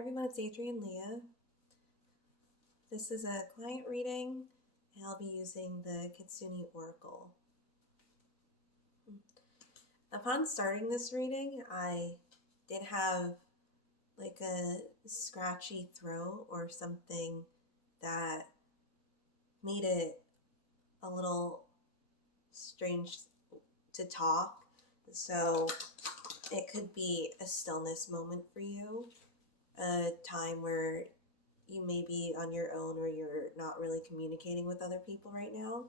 Hi everyone, it's Adrienne Leah. This is a client reading, and I'll be using the Kitsune Oracle. Upon starting this reading, I did have like a scratchy throat or something that made it a little strange to talk. So it could be a stillness moment for you, a time where you may be on your own or you're not really communicating with other people right now.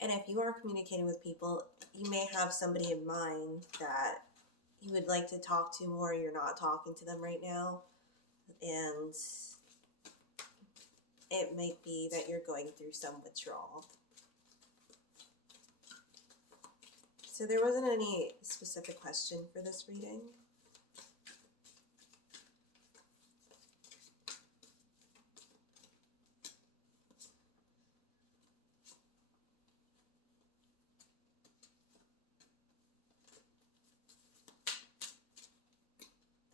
And if you are communicating with people, you may have somebody in mind that you would like to talk to more, you're not talking to them right now. And it might be that you're going through some withdrawal. So there wasn't any specific question for this reading.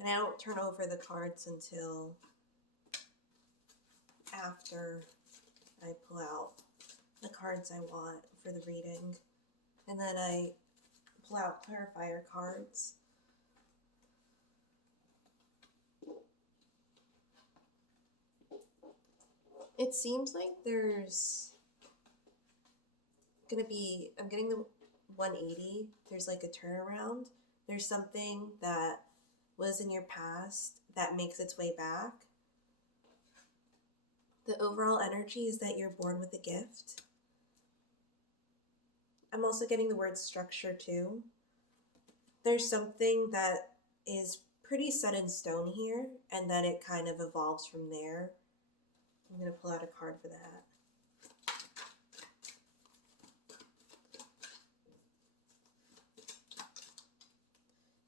And I don't turn over the cards until after I pull out the cards I want for the reading. And then I pull out clarifier cards. It seems like there's gonna be, I'm getting the 180, there's like a turnaround. There's something that was in your past that makes its way back. The overall energy is that you're born with a gift. I'm also getting the word structure too. There's something that is pretty set in stone here, and then it kind of evolves from there. I'm going to pull out a card for that.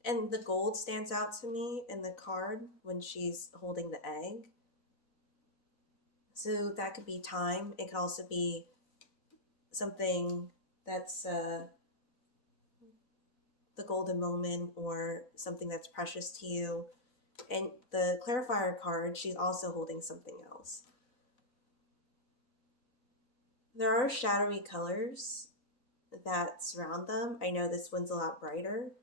And the gold stands out to me in the card when she's holding the egg. So that could be time. It could also be something that's the golden moment or something that's precious to you. And the clarifier card, she's also holding something else. There are shadowy colors that surround them. I know this one's a lot brighter.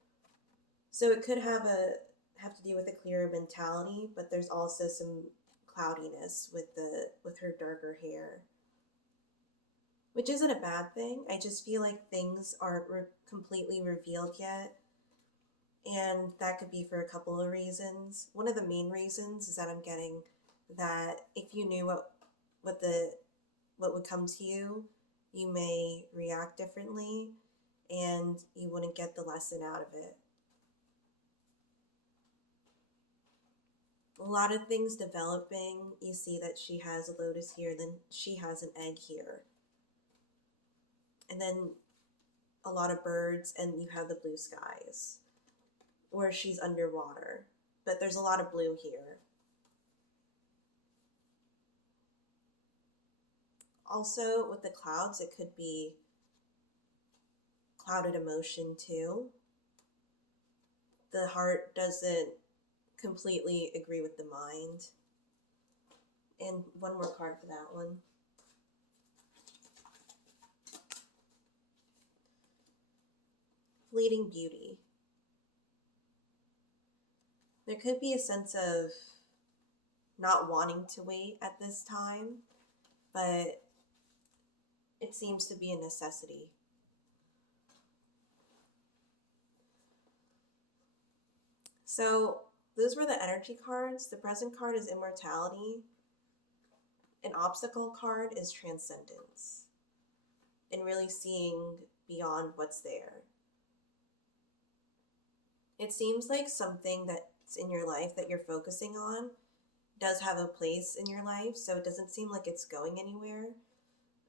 So it could have to do with a clearer mentality, but there's also some cloudiness with her darker hair, which isn't a bad thing. I just feel like things aren't completely revealed yet, and that could be for a couple of reasons. One of the main reasons is that I'm getting that if you knew what would come to you, you may react differently, and you wouldn't get the lesson out of it. A lot of things developing. You see that she has a lotus here, then she has an egg here. And then a lot of birds, and you have the blue skies. Or she's underwater. But there's a lot of blue here. Also, with the clouds, it could be clouded emotion too. The heart doesn't completely agree with the mind. And one more card for that one. Fleeting beauty. There could be a sense of not wanting to wait at this time, but it seems to be a necessity. So those were the energy cards. The present card is immortality. An obstacle card is transcendence and really seeing beyond what's there. It seems like something that's in your life that you're focusing on does have a place in your life, so it doesn't seem like it's going anywhere.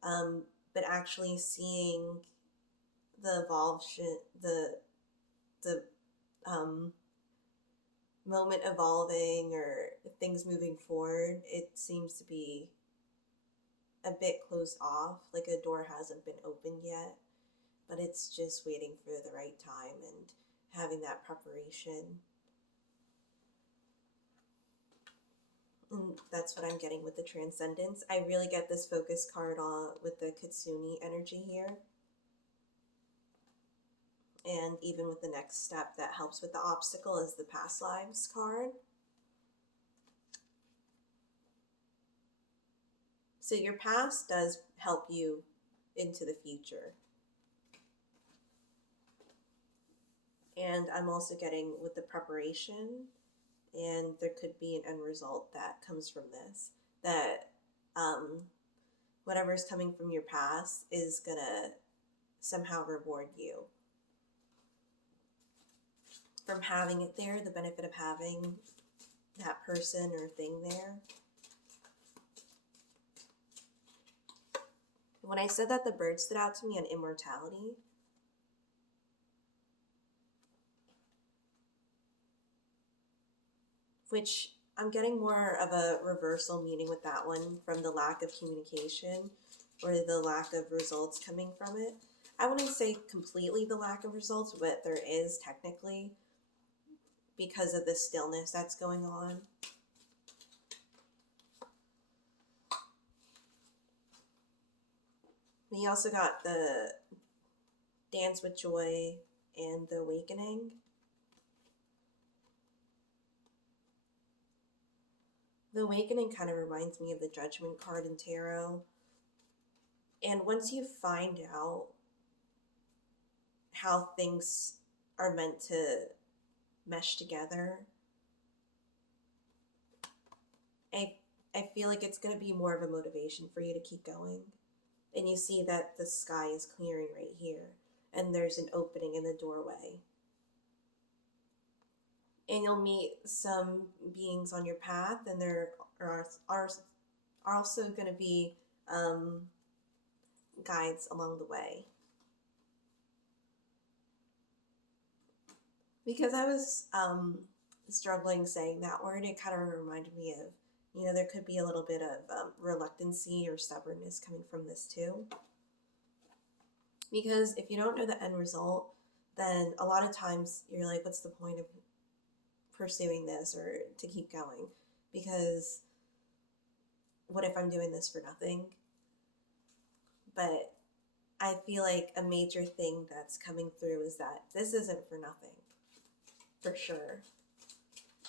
But actually seeing the evolution, the moment evolving or things moving forward, it seems to be a bit closed off, like a door hasn't been opened yet, but it's just waiting for the right time and having that preparation. That's what I'm getting with the Transcendence. I really get this focus card on with the Kitsune energy here. And even with the next step that helps with the obstacle is the Past Lives card. So your past does help you into the future. And I'm also getting with the preparation, and there could be an end result that comes from this. That whatever's coming from your past is gonna somehow reward you from having it there, the benefit of having that person or thing there. When I said that, the bird stood out to me on immortality. Which I'm getting more of a reversal meaning with that one from the lack of communication or the lack of results coming from it. I wouldn't say completely the lack of results, but there is technically because of the stillness that's going on. We also got the Dance with Joy and the Awakening. The Awakening kind of reminds me of the Judgment card in Tarot. And once you find out how things are meant to mesh together, I feel like it's going to be more of a motivation for you to keep going. And you see that the sky is clearing right here, and there's an opening in the doorway. And you'll meet some beings on your path, and there are also going to be guides along the way. Because I was struggling saying that word, it kind of reminded me of, there could be a little bit of reluctancy or stubbornness coming from this too. Because if you don't know the end result, then a lot of times you're like, what's the point of pursuing this or to keep going? Because what if I'm doing this for nothing? But I feel like a major thing that's coming through is that this isn't for nothing, for sure.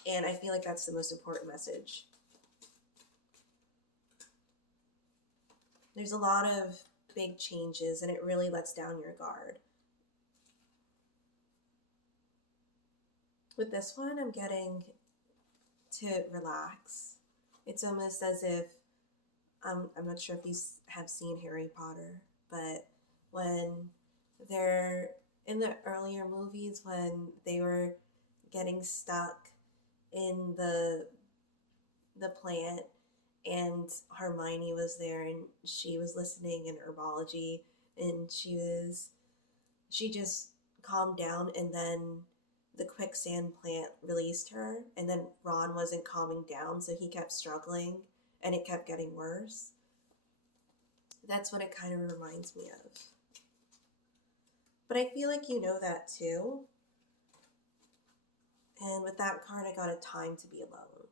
And I feel like that's the most important message. There's a lot of big changes, and it really lets down your guard. With this one, I'm getting to relax. It's almost as if, I'm not sure if you have seen Harry Potter, but when they're in the earlier movies, when they were getting stuck in the plant, and Hermione was there, and she was listening in herbology, and she just calmed down, and then the quicksand plant released her, and then Ron wasn't calming down, so he kept struggling, and it kept getting worse. That's what it kind of reminds me of. But I feel like you know that too. And with that card, I got a time to be alone.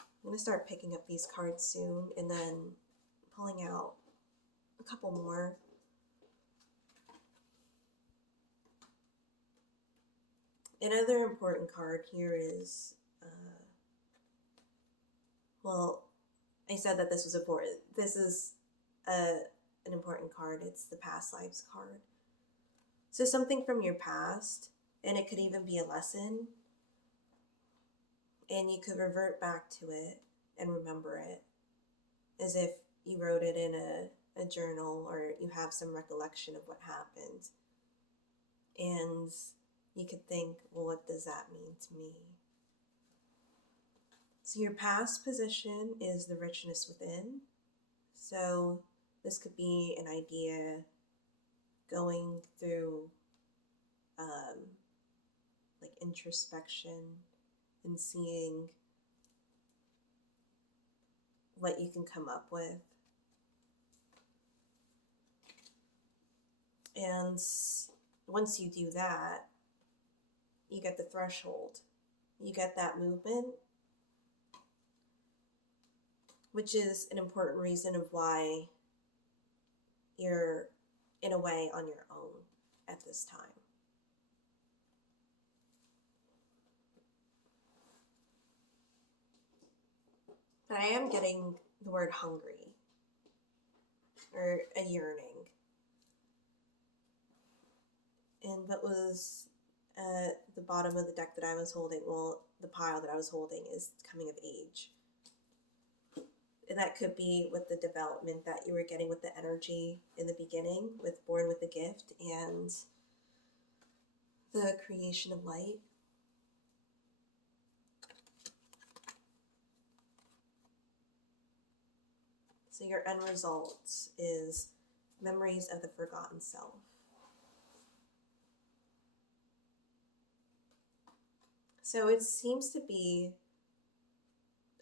I'm going to start picking up these cards soon and then pulling out a couple more. Another important card here is, well, I said that this was important. This is an important card. It's the Past Lives card. So something from your past, and it could even be a lesson, and you could revert back to it and remember it as if you wrote it in a journal, or you have some recollection of what happened. And you could think, well, what does that mean to me? So your past position is the richness within. So this could be an idea going through like introspection and seeing what you can come up with. And once you do that, you get the threshold. You get that movement. which is an important reason of why you're in a way on your own at this time. But I am getting the word hungry, or a yearning. And what was at the bottom of the deck that I was holding, well, the pile that I was holding, is coming of age. And that could be with the development that you were getting with the energy in the beginning, with Born with a Gift and the creation of light. So your end result is memories of the forgotten self. So it seems to be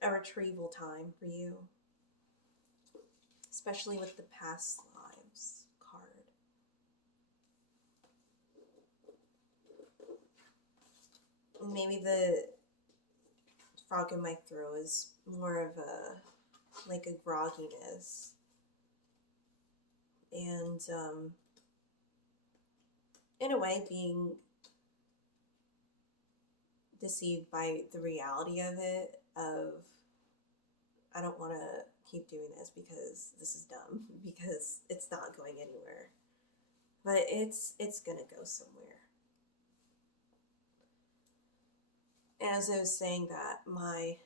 a retrieval time for you, especially with the past lives card. And maybe the frog in my throat is more of like a grogginess. And in a way being deceived by the reality of it, of I don't want to keep doing this because this is dumb, because it's not going anywhere. But it's gonna go somewhere. As I was saying that, my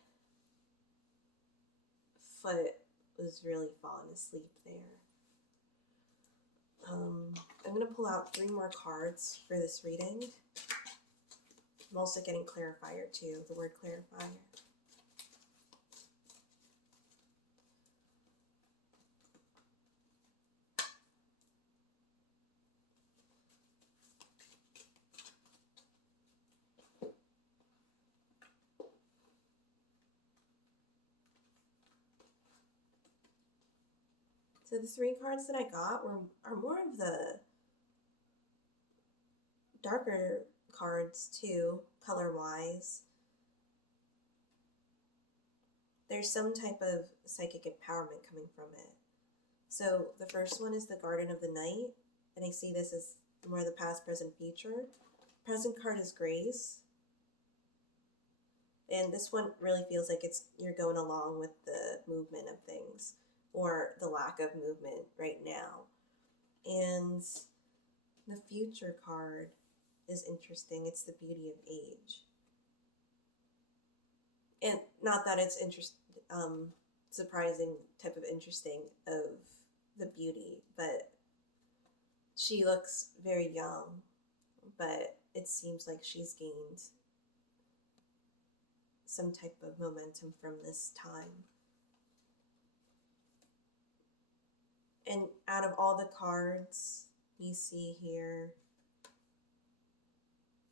foot was really falling asleep there. I'm going to pull out 3 more cards for this reading. I'm also getting clarifier too, the word clarifier. So the 3 cards that I got are more of the darker cards too, color-wise. There's some type of psychic empowerment coming from it. So the first one is the Garden of the Night, and I see this as more the past, present, future. Present card is grace. And this one really feels like you're going along with the movement of things, or the lack of movement right now. And the future card is interesting. It's the beauty of age. And not that it's surprising type of interesting of the beauty, but she looks very young, but it seems like she's gained some type of momentum from this time. And out of all the cards we see here,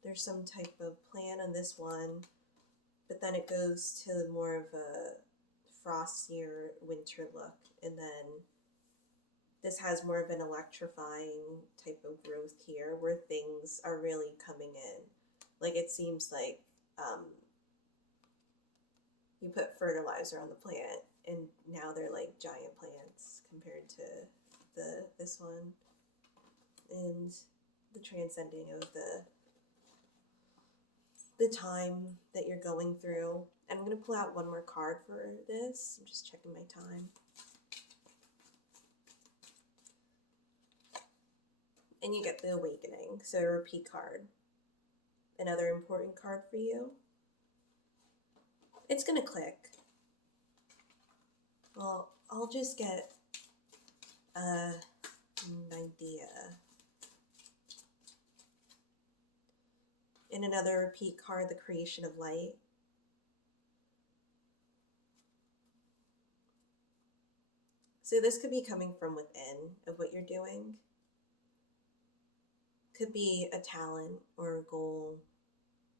there's some type of plan on this one, but then it goes to more of a frostier winter look, and then this has more of an electrifying type of growth here, where things are really coming in. Like, it seems like you put fertilizer on the plant, and now they're like giant plants compared to this one. And the transcending of the time that you're going through. And I'm going to pull out one more card for this. I'm just checking my time. And you get the Awakening, so a repeat card. Another important card for you. It's going to click. Well, I'll just get an idea. And another repeat card, the Creation of Light. So this could be coming from within of what you're doing. Could be a talent or a goal.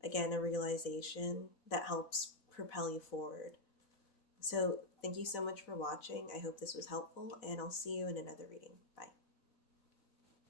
Again, a realization that helps propel you forward. So thank you so much for watching. I hope this was helpful, and I'll see you in another reading. Bye.